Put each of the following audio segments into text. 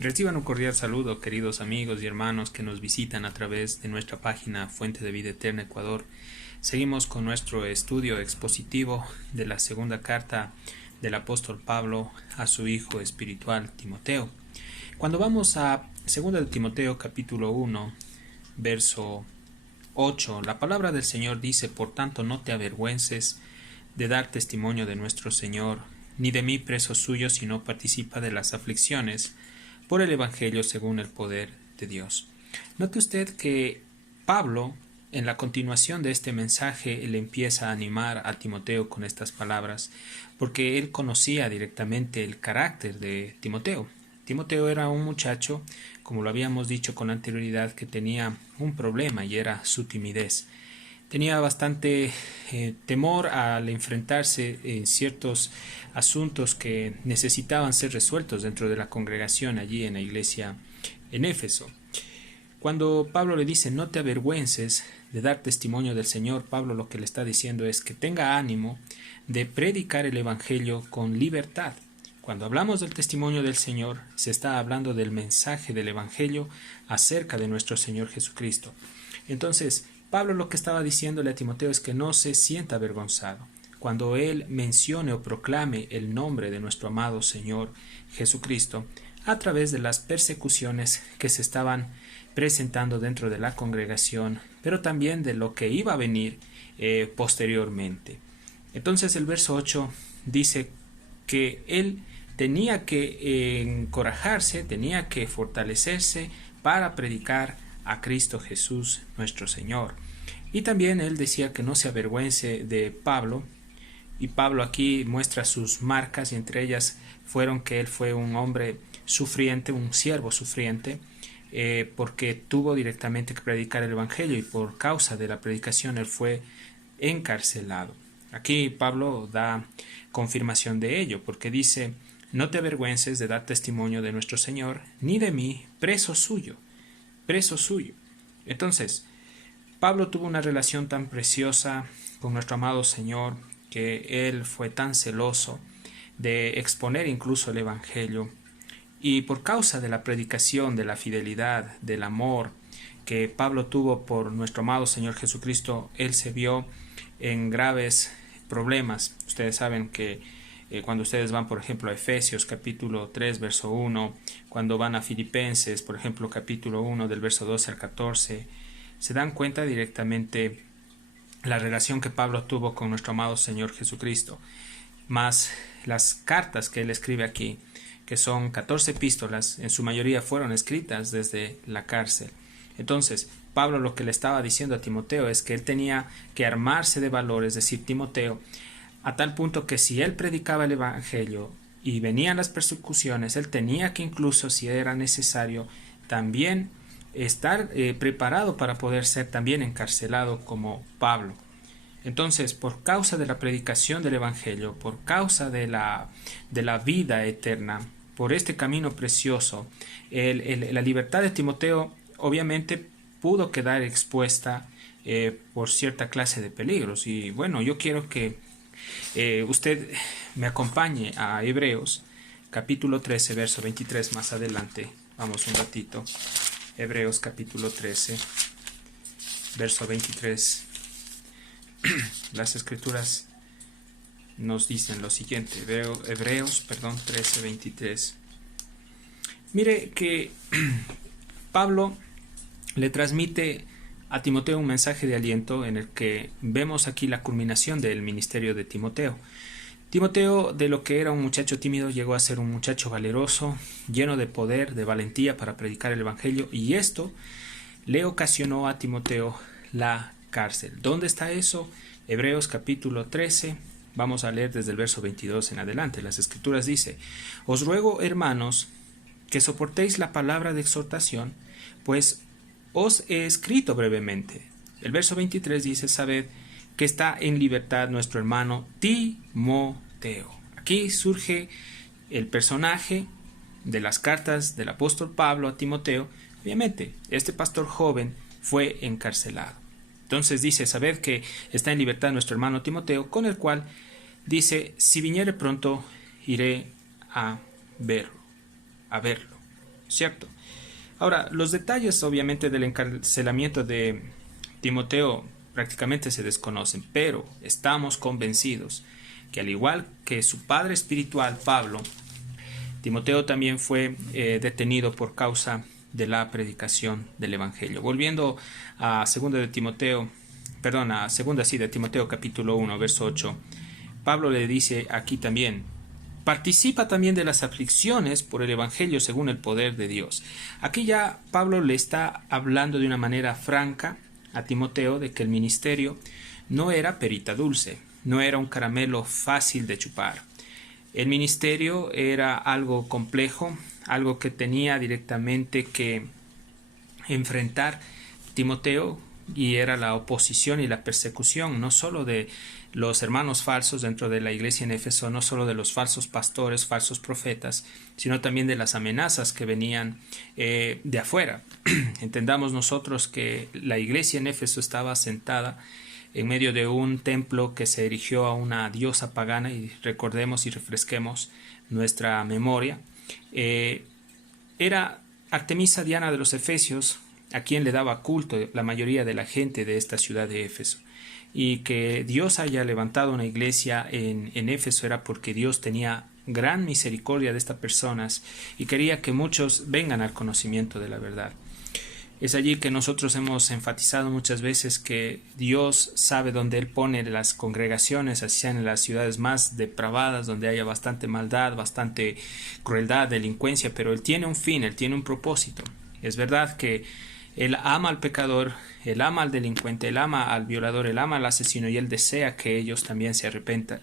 Reciban un cordial saludo, queridos amigos y hermanos que nos visitan a través de nuestra página Fuente de Vida Eterna Ecuador. Seguimos con nuestro estudio expositivo de la segunda carta del apóstol Pablo a su hijo espiritual Timoteo. Cuando vamos a 2 de Timoteo capítulo 1, verso 8, la palabra del Señor dice: por tanto no te avergüences de dar testimonio de nuestro Señor, ni de mí preso suyo, sino participa de las aflicciones por el Evangelio según el poder de Dios. Note usted que Pablo, en la continuación de este mensaje, le empieza a animar a Timoteo con estas palabras, porque él conocía directamente el carácter de Timoteo. Timoteo era un muchacho, como lo habíamos dicho con anterioridad, que tenía un problema y era su timidez. Tenía bastante temor al enfrentarse en ciertos asuntos que necesitaban ser resueltos dentro de la congregación allí en la iglesia en Éfeso. Cuando Pablo le dice no te avergüences de dar testimonio del Señor, Pablo lo que le está diciendo es que tenga ánimo de predicar el Evangelio con libertad. Cuando hablamos del testimonio del Señor, se está hablando del mensaje del Evangelio acerca de nuestro Señor Jesucristo. Entonces, Pablo lo que estaba diciéndole a Timoteo es que no se sienta avergonzado cuando él mencione o proclame el nombre de nuestro amado Señor Jesucristo a través de las persecuciones que se estaban presentando dentro de la congregación, pero también de lo que iba a venir posteriormente. Entonces el verso 8 dice que él tenía que encorajarse, tenía que fortalecerse para predicar a Cristo Jesús nuestro Señor. Y también él decía que no se avergüence de Pablo, y Pablo aquí muestra sus marcas, y entre ellas fueron que él fue un hombre sufriente, un siervo sufriente, porque tuvo directamente que predicar el Evangelio, y por causa de la predicación él fue encarcelado. Aquí Pablo da confirmación de ello, porque dice: no te avergüences de dar testimonio de nuestro Señor, ni de mí, preso suyo. Entonces, Pablo tuvo una relación tan preciosa con nuestro amado Señor, que él fue tan celoso de exponer incluso el Evangelio, y por causa de la predicación, de la fidelidad, del amor que Pablo tuvo por nuestro amado Señor Jesucristo, él se vio en graves problemas. Ustedes saben que cuando ustedes van, por ejemplo, a Efesios capítulo 3, verso 1, cuando van a Filipenses, por ejemplo, capítulo 1, del verso 12 al 14, se dan cuenta directamente la relación que Pablo tuvo con nuestro amado Señor Jesucristo, más las cartas que él escribe aquí, que son 14 epístolas, en su mayoría fueron escritas desde la cárcel. Entonces, Pablo lo que le estaba diciendo a Timoteo es que él tenía que armarse de valor, es decir, Timoteo, a tal punto que si él predicaba el Evangelio y venían las persecuciones, él tenía que, incluso si era necesario, también estar preparado para poder ser también encarcelado como Pablo. Entonces, por causa de la predicación del Evangelio, por causa de la vida eterna, por este camino precioso, la libertad de Timoteo obviamente pudo quedar expuesta por cierta clase de peligros. Y bueno, yo quiero que usted me acompañe a Hebreos capítulo 13, verso 23, más adelante. Vamos un ratito. Hebreos capítulo 13, verso 23. Las escrituras nos dicen lo siguiente. Hebreos 13, 23. Mire que Pablo le transmite a Timoteo un mensaje de aliento, en el que vemos aquí la culminación del ministerio de Timoteo. Timoteo, de lo que era un muchacho tímido, llegó a ser un muchacho valeroso, lleno de poder, de valentía para predicar el Evangelio, y esto le ocasionó a Timoteo la cárcel. ¿Dónde está eso? Hebreos capítulo 13, vamos a leer desde el verso 22 en adelante. Las escrituras dice: os ruego, hermanos, que soportéis la palabra de exhortación, pues os he escrito brevemente. El verso 23 dice: sabed que está en libertad nuestro hermano Timoteo. Aquí surge el personaje de las cartas del apóstol Pablo a Timoteo. Obviamente, este pastor joven fue encarcelado. Entonces dice: sabed que está en libertad nuestro hermano Timoteo, con el cual dice: si viniere pronto, iré a verlo. ¿cierto? Ahora, los detalles obviamente del encarcelamiento de Timoteo prácticamente se desconocen, pero estamos convencidos que al igual que su padre espiritual, Pablo, Timoteo también fue detenido por causa de la predicación del Evangelio. Volviendo a segunda de Timoteo capítulo 1, verso 8, Pablo le dice aquí también: participa también de las aflicciones por el Evangelio según el poder de Dios. Aquí ya Pablo le está hablando de una manera franca a Timoteo de que el ministerio no era perita dulce, no era un caramelo fácil de chupar. El ministerio era algo complejo, algo que tenía directamente que enfrentar Timoteo, y era la oposición y la persecución no solo de los hermanos falsos dentro de la iglesia en Éfeso, no solo de los falsos pastores, falsos profetas, sino también de las amenazas que venían de afuera. Entendamos nosotros que la iglesia en Éfeso estaba sentada en medio de un templo que se erigió a una diosa pagana, y recordemos y refresquemos nuestra memoria. Era Artemisa Diana de los Efesios, a quien le daba culto la mayoría de la gente de esta ciudad de Éfeso. Y que Dios haya levantado una iglesia en Éfeso era porque Dios tenía gran misericordia de estas personas y quería que muchos vengan al conocimiento de la verdad. Es allí que nosotros hemos enfatizado muchas veces que Dios sabe dónde Él pone las congregaciones, así sean en las ciudades más depravadas, donde haya bastante maldad, bastante crueldad, delincuencia, pero Él tiene un fin, Él tiene un propósito. Es verdad que Él ama al pecador, Él ama al delincuente, Él ama al violador, Él ama al asesino, y Él desea que ellos también se arrepientan,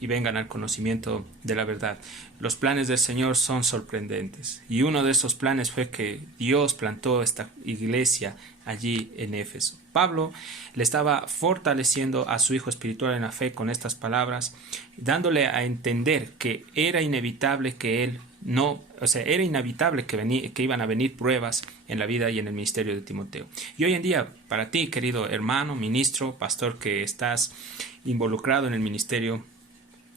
y vengan al conocimiento de la verdad. Los planes del Señor son sorprendentes, y uno de esos planes fue que Dios plantó esta iglesia allí en Éfeso. Pablo le estaba fortaleciendo a su hijo espiritual en la fe con estas palabras, dándole a entender que era inevitable que que iban a venir pruebas en la vida y en el ministerio de Timoteo. Y hoy en día, para ti, querido hermano, ministro, pastor, que estás involucrado en el ministerio,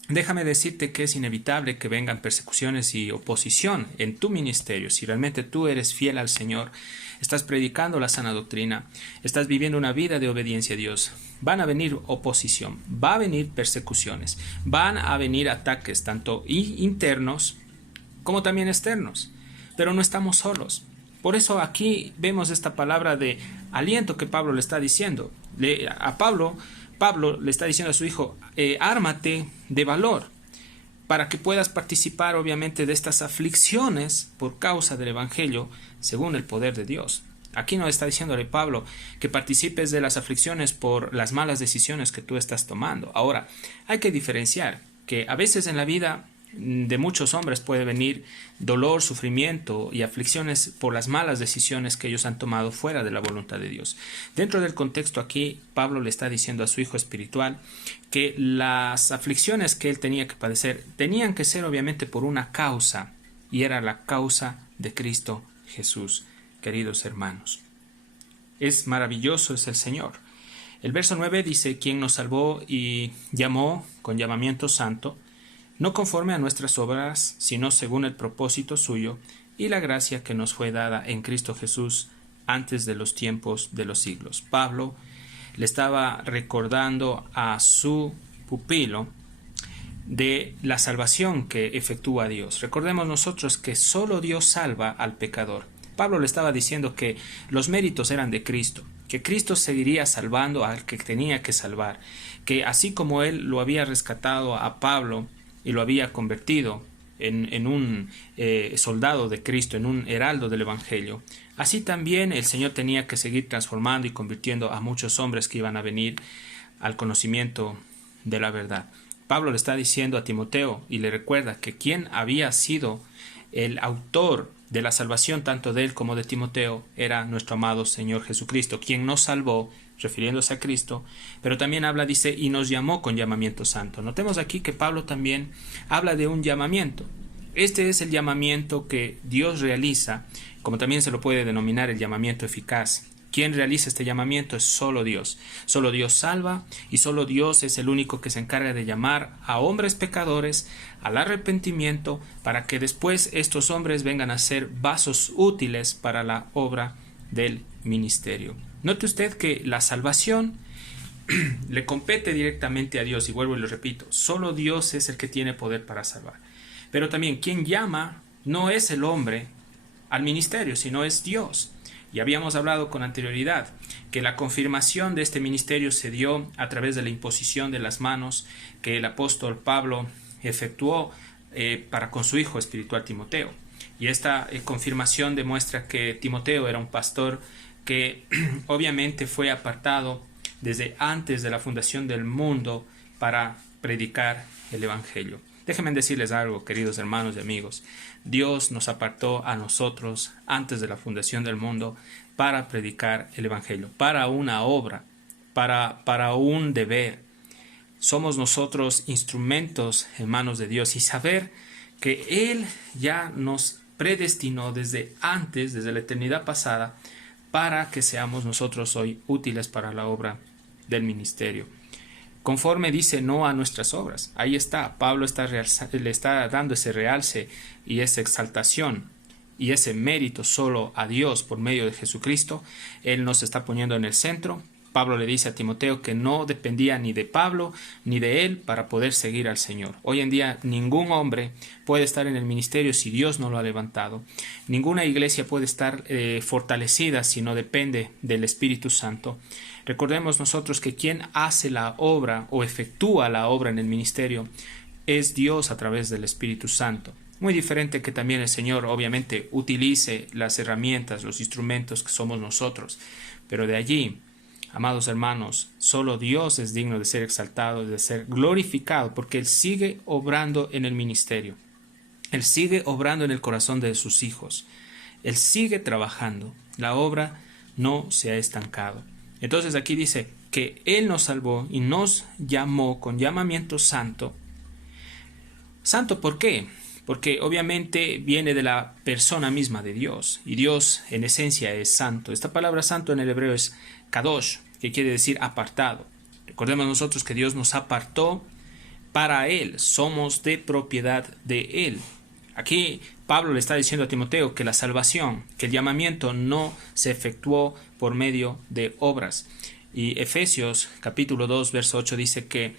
déjame decirte que es inevitable que vengan persecuciones y oposición en tu ministerio. Si realmente tú eres fiel al Señor, estás predicando la sana doctrina, estás viviendo una vida de obediencia a Dios, van a venir oposición, va a venir persecuciones, van a venir ataques tanto internos como también externos, pero no estamos solos. Por eso aquí vemos esta palabra de aliento que Pablo le está diciendo. Pablo le está diciendo a su hijo, ármate de valor para que puedas participar obviamente de estas aflicciones por causa del Evangelio según el poder de Dios. Aquí no está diciéndole Pablo que participes de las aflicciones por las malas decisiones que tú estás tomando. Ahora, hay que diferenciar que a veces en la vida de muchos hombres puede venir dolor, sufrimiento y aflicciones por las malas decisiones que ellos han tomado fuera de la voluntad de Dios. Dentro del contexto aquí, Pablo le está diciendo a su hijo espiritual que las aflicciones que él tenía que padecer tenían que ser obviamente por una causa, y era la causa de Cristo Jesús. Queridos hermanos, es maravilloso, es el Señor. El verso 9 dice: quien nos salvó y llamó con llamamiento santo, no conforme a nuestras obras, sino según el propósito suyo y la gracia que nos fue dada en Cristo Jesús antes de los tiempos de los siglos. Pablo le estaba recordando a su pupilo de la salvación que efectúa Dios. Recordemos nosotros que solo Dios salva al pecador. Pablo le estaba diciendo que los méritos eran de Cristo, que Cristo seguiría salvando al que tenía que salvar, que así como Él lo había rescatado a Pablo y lo había convertido en un soldado de Cristo, en un heraldo del Evangelio, así también el Señor tenía que seguir transformando y convirtiendo a muchos hombres que iban a venir al conocimiento de la verdad. Pablo le está diciendo a Timoteo y le recuerda que quien había sido el autor de la salvación tanto de él como de Timoteo era nuestro amado Señor Jesucristo, quien nos salvó, refiriéndose a Cristo, pero también dice, y nos llamó con llamamiento santo. Notemos aquí que Pablo también habla de un llamamiento. Este es el llamamiento que Dios realiza, como también se lo puede denominar el llamamiento eficaz, Quien realiza este llamamiento es solo Dios. Solo Dios salva y solo Dios es el único que se encarga de llamar a hombres pecadores al arrepentimiento para que después estos hombres vengan a ser vasos útiles para la obra del ministerio. Note usted que la salvación le compete directamente a Dios, y vuelvo y lo repito, solo Dios es el que tiene poder para salvar. Pero también quien llama no es el hombre al ministerio, sino es Dios. Y habíamos hablado con anterioridad que la confirmación de este ministerio se dio a través de la imposición de las manos que el apóstol Pablo efectuó para con su hijo espiritual Timoteo. Y esta confirmación demuestra que Timoteo era un pastor que obviamente fue apartado desde antes de la fundación del mundo para predicar el Evangelio. Déjenme decirles algo, queridos hermanos y amigos. Dios nos apartó a nosotros antes de la fundación del mundo para predicar el Evangelio, para una obra, para un deber. Somos nosotros instrumentos en manos de Dios, y saber que Él ya nos predestinó desde antes, desde la eternidad pasada, para que seamos nosotros hoy útiles para la obra del ministerio. Conforme dice no a nuestras obras. Ahí está, Pablo le está dando ese realce y esa exaltación y ese mérito solo a Dios por medio de Jesucristo. Él nos está poniendo en el centro. Pablo le dice a Timoteo que no dependía ni de Pablo ni de él para poder seguir al Señor. Hoy en día ningún hombre puede estar en el ministerio si Dios no lo ha levantado. Ninguna iglesia puede estar fortalecida si no depende del Espíritu Santo. Recordemos nosotros que quien hace la obra o efectúa la obra en el ministerio es Dios a través del Espíritu Santo. Muy diferente que también el Señor obviamente utilice las herramientas, los instrumentos que somos nosotros. Pero de allí, amados hermanos, solo Dios es digno de ser exaltado, de ser glorificado, porque Él sigue obrando en el ministerio. Él sigue obrando en el corazón de sus hijos. Él sigue trabajando. La obra no se ha estancado. Entonces aquí dice que Él nos salvó y nos llamó con llamamiento santo. ¿Santo por qué? Porque obviamente viene de la persona misma de Dios, y Dios en esencia es santo. Esta palabra santo en el hebreo es kadosh, que quiere decir apartado. Recordemos nosotros que Dios nos apartó para Él, somos de propiedad de Él. Aquí Pablo le está diciendo a Timoteo que la salvación, que el llamamiento no se efectuó por medio de obras. Y Efesios capítulo 2 verso 8 dice que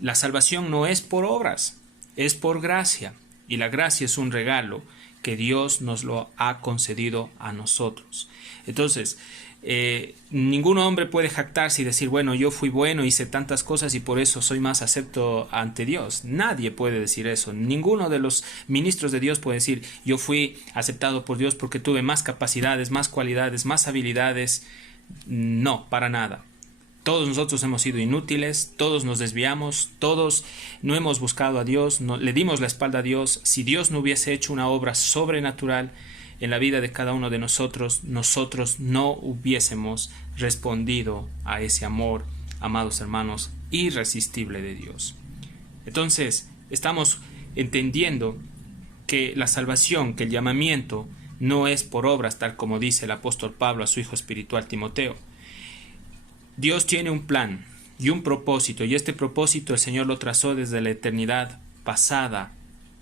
la salvación no es por obras, es por gracia. Y la gracia es un regalo que Dios nos lo ha concedido a nosotros. Entonces, ningún hombre puede jactarse y decir, bueno, yo fui bueno, hice tantas cosas y por eso soy más acepto ante Dios. Nadie puede decir eso. Ninguno de los ministros de Dios puede decir, yo fui aceptado por Dios porque tuve más capacidades, más cualidades, más habilidades. No, para nada. Todos nosotros hemos sido inútiles, todos nos desviamos, todos no hemos buscado a Dios, no, le dimos la espalda a Dios. Si Dios no hubiese hecho una obra sobrenatural en la vida de cada uno de nosotros, nosotros no hubiésemos respondido a ese amor, amados hermanos, irresistible de Dios. Entonces, estamos entendiendo que la salvación, que el llamamiento, no es por obras, tal como dice el apóstol Pablo a su hijo espiritual Timoteo. Dios tiene un plan y un propósito, y este propósito el Señor lo trazó desde la eternidad pasada.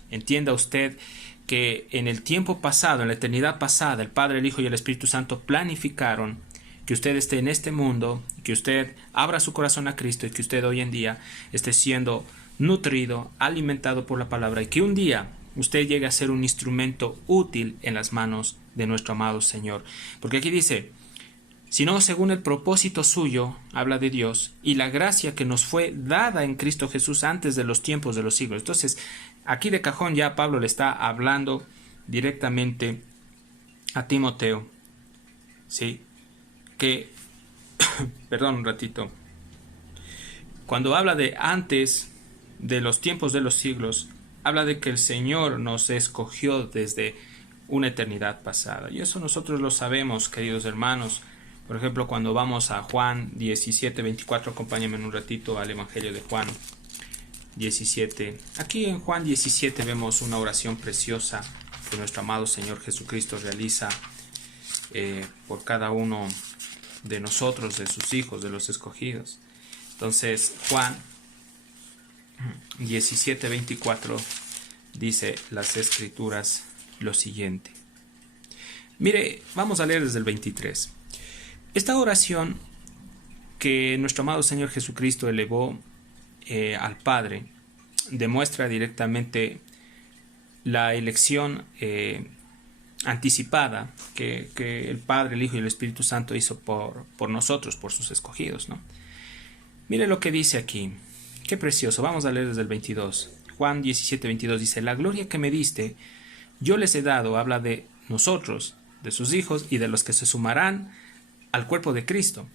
Entienda usted que en el tiempo pasado, en la eternidad pasada, el Padre, el Hijo y el Espíritu Santo planificaron que usted esté en este mundo, que usted abra su corazón a Cristo y que usted hoy en día esté siendo nutrido, alimentado por la palabra, y que un día usted llegue a ser un instrumento útil en las manos de nuestro amado Señor. Porque aquí dice, sino según el propósito suyo, habla de Dios, y la gracia que nos fue dada en Cristo Jesús antes de los tiempos de los siglos. Entonces, aquí de cajón ya Pablo le está hablando directamente a Timoteo, ¿sí? Que, perdón un ratito, cuando habla de antes de los tiempos de los siglos, habla de que el Señor nos escogió desde una eternidad pasada. Y eso nosotros lo sabemos, queridos hermanos. Por ejemplo, cuando vamos a Juan 17, 24, acompáñame en un ratito al Evangelio de Juan 17. Aquí en Juan 17 vemos una oración preciosa que nuestro amado Señor Jesucristo realiza por cada uno de nosotros, de sus hijos, de los escogidos. Entonces, Juan 17:24 dice las Escrituras lo siguiente. Mire, vamos a leer desde el 23. Esta oración que nuestro amado Señor Jesucristo elevó al Padre demuestra directamente la elección anticipada que el Padre, el Hijo y el Espíritu Santo hizo por nosotros, por sus escogidos, ¿no? Mire lo que dice aquí. Qué precioso. Vamos a leer desde el 22. Juan 17:22 dice: la gloria que me diste, yo les he dado, habla de nosotros, de sus hijos y de los que se sumarán al cuerpo de Cristo,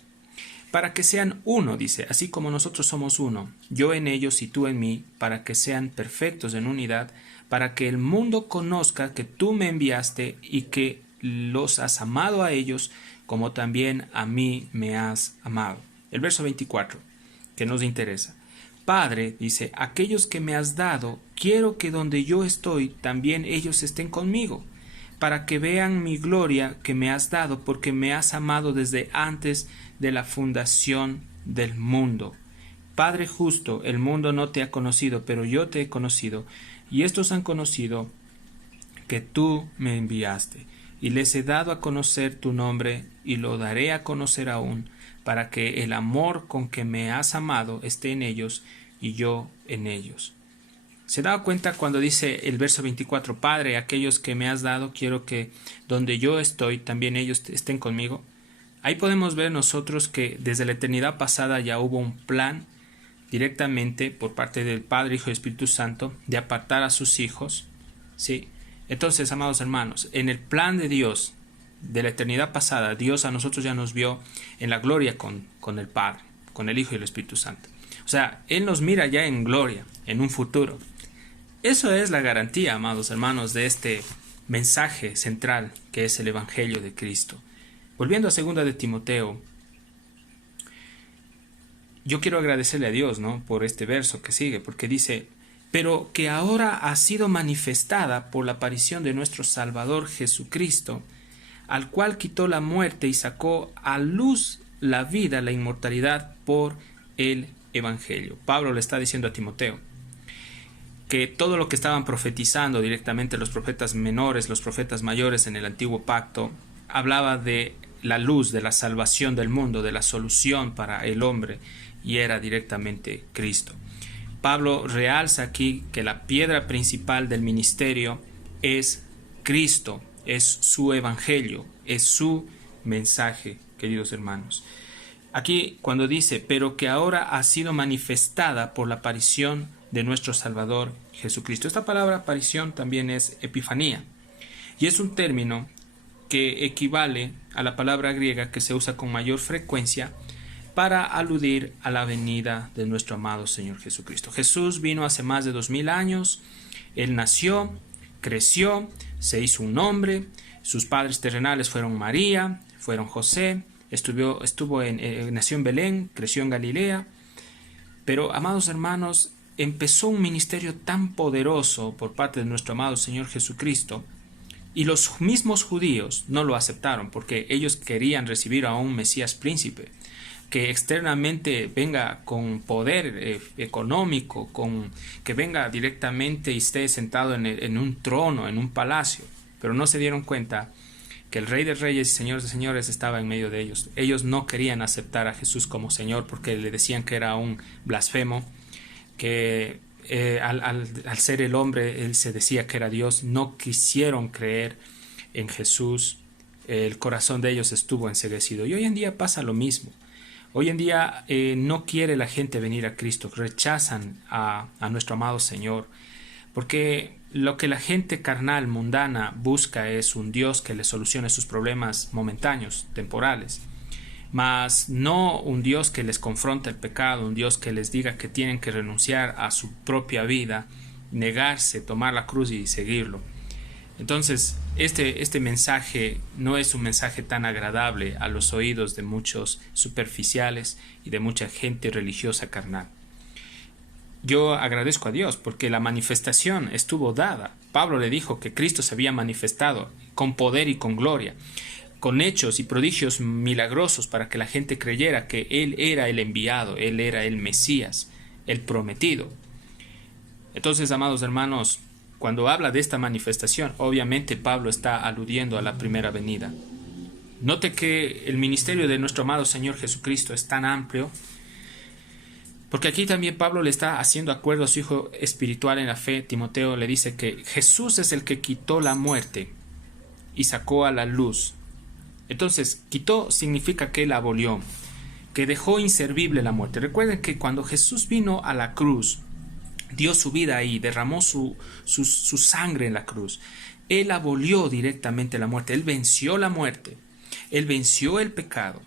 para que sean uno, dice, así como nosotros somos uno, yo en ellos y tú en mí, para que sean perfectos en unidad, para que el mundo conozca que tú me enviaste y que los has amado a ellos, como también a mí me has amado. El verso 24, que nos interesa. Padre, dice, aquellos que me has dado, quiero que donde yo estoy, también ellos estén conmigo, para que vean mi gloria que me has dado, porque me has amado desde antes de la fundación del mundo. Padre justo, el mundo no te ha conocido, pero yo te he conocido, y estos han conocido que tú me enviaste, y les he dado a conocer tu nombre, y lo daré a conocer aún, para que el amor con que me has amado esté en ellos, y yo en ellos. ¿Se da cuenta cuando dice el verso 24, Padre, aquellos que me has dado, quiero que donde yo estoy, también ellos estén conmigo? Ahí podemos ver nosotros que desde la eternidad pasada ya hubo un plan directamente por parte del Padre, Hijo y Espíritu Santo de apartar a sus hijos, ¿sí? Entonces, amados hermanos, en el plan de Dios de la eternidad pasada, Dios a nosotros ya nos vio en la gloria con el Padre, con el Hijo y el Espíritu Santo. O sea, Él nos mira ya en gloria, en un futuro. Eso es la garantía, amados hermanos, de este mensaje central que es el Evangelio de Cristo. Volviendo a 2 de Timoteo, yo quiero agradecerle a Dios, ¿no?, por este verso que sigue, porque dice, pero que ahora ha sido manifestada por la aparición de nuestro Salvador Jesucristo, al cual quitó la muerte y sacó a luz la vida, la inmortalidad por el Evangelio. Pablo le está diciendo a Timoteo que todo lo que estaban profetizando directamente los profetas menores, los profetas mayores en el antiguo pacto, hablaba de la luz, de la salvación del mundo, de la solución para el hombre, y era directamente Cristo. Pablo realza aquí que la piedra principal del ministerio es Cristo, es su evangelio, es su mensaje, queridos hermanos. Aquí cuando dice, pero que ahora ha sido manifestada por la aparición de nuestro Salvador Jesucristo. Esta palabra aparición también es epifanía, y es un término que equivale a la palabra griega que se usa con mayor frecuencia para aludir a la venida de nuestro amado Señor Jesucristo. Jesús vino hace más de 2000 años, Él nació, creció, se hizo un hombre, sus padres terrenales fueron María, fueron José, nació en Belén, creció en Galilea, pero, amados hermanos, empezó un ministerio tan poderoso por parte de nuestro amado Señor Jesucristo, y los mismos judíos no lo aceptaron porque ellos querían recibir a un Mesías príncipe, que externamente venga con poder económico, que venga directamente y esté sentado en un trono, en un palacio. Pero no se dieron cuenta que el Rey de Reyes y Señor de Señores estaba en medio de ellos. Ellos no querían aceptar a Jesús como Señor porque le decían que era un blasfemo, que al ser el hombre, él se decía que era Dios. No quisieron creer en Jesús. El corazón de ellos estuvo enceguecido. Y hoy en día pasa lo mismo. Hoy en día no quiere la gente venir a Cristo. Rechazan a nuestro amado Señor. Porque lo que la gente carnal, mundana, busca es un Dios que les solucione sus problemas momentáneos, temporales. Mas no un Dios que les confronte el pecado, un Dios que les diga que tienen que renunciar a su propia vida, negarse, tomar la cruz y seguirlo. Entonces, este mensaje no es un mensaje tan agradable a los oídos de muchos superficiales y de mucha gente religiosa carnal. Yo agradezco a Dios porque la manifestación estuvo dada. Pablo le dijo que Cristo se había manifestado con poder y con gloria. con hechos y prodigios milagrosos para que la gente creyera que Él era el enviado, Él era el Mesías, el prometido. Entonces, amados hermanos, cuando habla de esta manifestación, obviamente Pablo está aludiendo a la primera venida. Note que el ministerio de nuestro amado Señor Jesucristo es tan amplio, porque aquí también Pablo le está haciendo acuerdo a su hijo espiritual en la fe. Timoteo le dice que Jesús es el que quitó la muerte y sacó a la luz. Entonces, quitó significa que él abolió, que dejó inservible la muerte. Recuerden que cuando Jesús vino a la cruz, dio su vida ahí, derramó su sangre en la cruz. Él abolió directamente la muerte, Él venció la muerte, Él venció el pecado,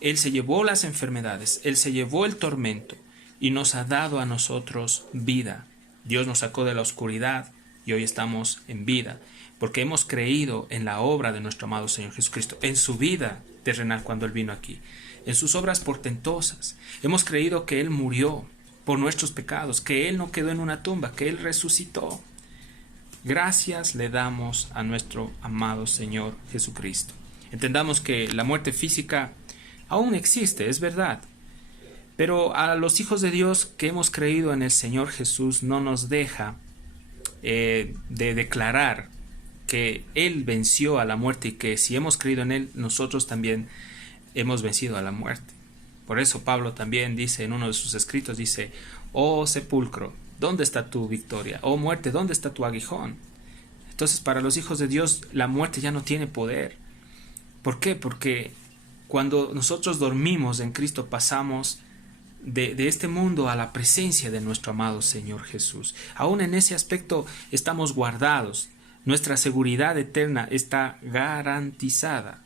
Él se llevó las enfermedades, Él se llevó el tormento y nos ha dado a nosotros vida. Dios nos sacó de la oscuridad y hoy estamos en vida, porque hemos creído en la obra de nuestro amado Señor Jesucristo, en su vida terrenal cuando Él vino aquí, en sus obras portentosas. Hemos creído que Él murió por nuestros pecados, que Él no quedó en una tumba, que Él resucitó. Gracias le damos a nuestro amado Señor Jesucristo. Entendamos que la muerte física aún existe, es verdad, pero a los hijos de Dios que hemos creído en el Señor Jesús no nos deja de declarar que Él venció a la muerte y que si hemos creído en Él, nosotros también hemos vencido a la muerte. Por eso Pablo también dice en uno de sus escritos, dice: oh sepulcro, ¿dónde está tu victoria? Oh muerte, ¿dónde está tu aguijón? Entonces, para los hijos de Dios, la muerte ya no tiene poder. ¿Por qué? Porque cuando nosotros dormimos en Cristo, pasamos de este mundo a la presencia de nuestro amado Señor Jesús. Aún en ese aspecto estamos guardados. Nuestra seguridad eterna está garantizada.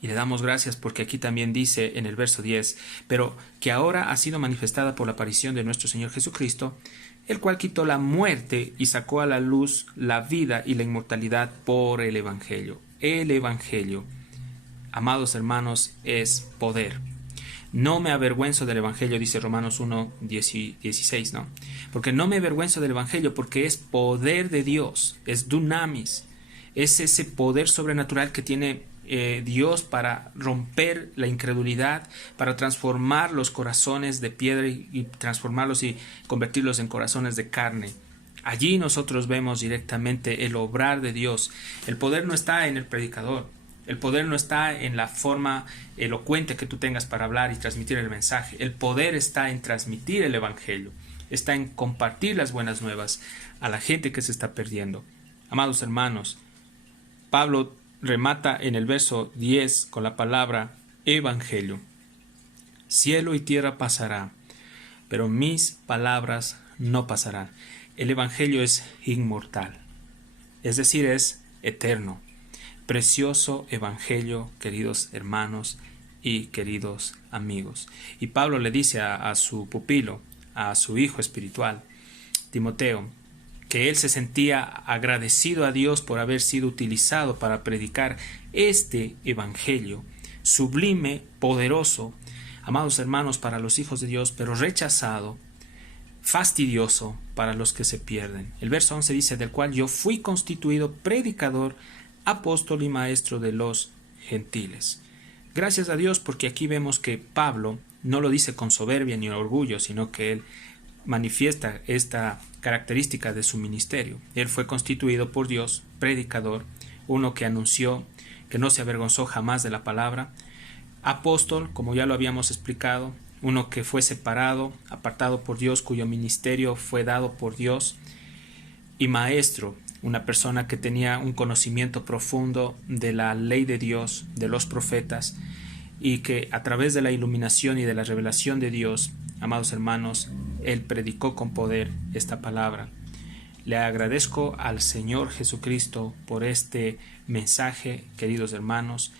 Y le damos gracias porque aquí también dice en el verso 10, pero que ahora ha sido manifestada por la aparición de nuestro Señor Jesucristo, el cual quitó la muerte y sacó a la luz la vida y la inmortalidad por el Evangelio. El Evangelio, amados hermanos, es poder. No me avergüenzo del Evangelio, dice Romanos 1, 16, ¿no? Porque no me avergüenzo del Evangelio porque es poder de Dios, es dunamis, es ese poder sobrenatural que tiene Dios para romper la incredulidad, para transformar los corazones de piedra y transformarlos y convertirlos en corazones de carne. Allí nosotros vemos directamente el obrar de Dios. El poder no está en el predicador, el poder no está en la forma elocuente que tú tengas para hablar y transmitir el mensaje. El poder está en transmitir el Evangelio, está en compartir las buenas nuevas a la gente que se está perdiendo. Amados hermanos, Pablo remata en el verso 10 con la palabra Evangelio. Cielo y tierra pasará, pero mis palabras no pasarán. El Evangelio es inmortal, es decir, es eterno. Precioso Evangelio, queridos hermanos y queridos amigos. Y Pablo le dice a su pupilo, a su hijo espiritual, Timoteo, que él se sentía agradecido a Dios por haber sido utilizado para predicar este Evangelio sublime, poderoso, amados hermanos, para los hijos de Dios, pero rechazado, fastidioso para los que se pierden. El verso 11 dice: del cual yo fui constituido predicador, apóstol y maestro de los gentiles. Gracias a Dios, porque aquí vemos que Pablo no lo dice con soberbia ni orgullo, sino que él manifiesta esta característica de su ministerio. Él fue constituido por Dios predicador, uno que anunció, que no se avergonzó jamás de la palabra; apóstol, como ya lo habíamos explicado, uno que fue separado, apartado por Dios, cuyo ministerio fue dado por Dios; y maestro, una persona que tenía un conocimiento profundo de la ley de Dios, de los profetas, y que a través de la iluminación y de la revelación de Dios, amados hermanos, él predicó con poder esta palabra. Le agradezco al Señor Jesucristo por este mensaje, queridos hermanos,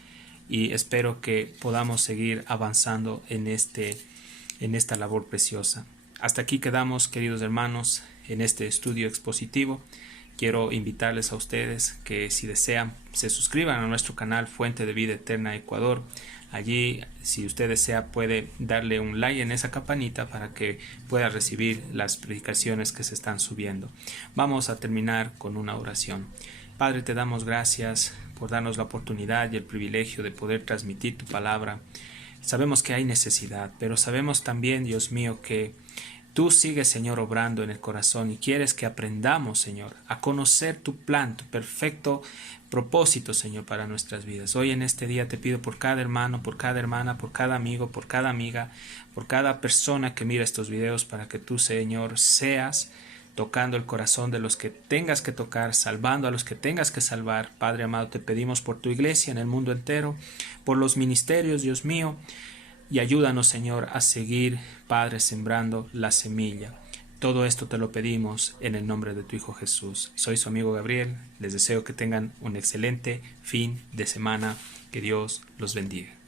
y espero que podamos seguir avanzando en esta labor preciosa. Hasta aquí quedamos, queridos hermanos, en este estudio expositivo. Quiero invitarles a ustedes que, si desean, se suscriban a nuestro canal Fuente de Vida Eterna Ecuador. Allí, si usted desea, puede darle un like en esa campanita para que pueda recibir las predicaciones que se están subiendo. Vamos a terminar con una oración. Padre, te damos gracias por darnos la oportunidad y el privilegio de poder transmitir tu palabra. Sabemos que hay necesidad, pero sabemos también, Dios mío, que tú sigues, Señor, obrando en el corazón y quieres que aprendamos, Señor, a conocer tu plan, tu perfecto propósito, Señor, para nuestras vidas. Hoy en este día te pido por cada hermano, por cada hermana, por cada amigo, por cada amiga, por cada persona que mira estos videos, para que tú, Señor, seas tocando el corazón de los que tengas que tocar, salvando a los que tengas que salvar. Padre amado, te pedimos por tu iglesia en el mundo entero, por los ministerios, Dios mío, y ayúdanos, Señor, a seguir, Padre, sembrando la semilla. Todo esto te lo pedimos en el nombre de tu Hijo Jesús. Soy su amigo Gabriel. Les deseo que tengan un excelente fin de semana. Que Dios los bendiga.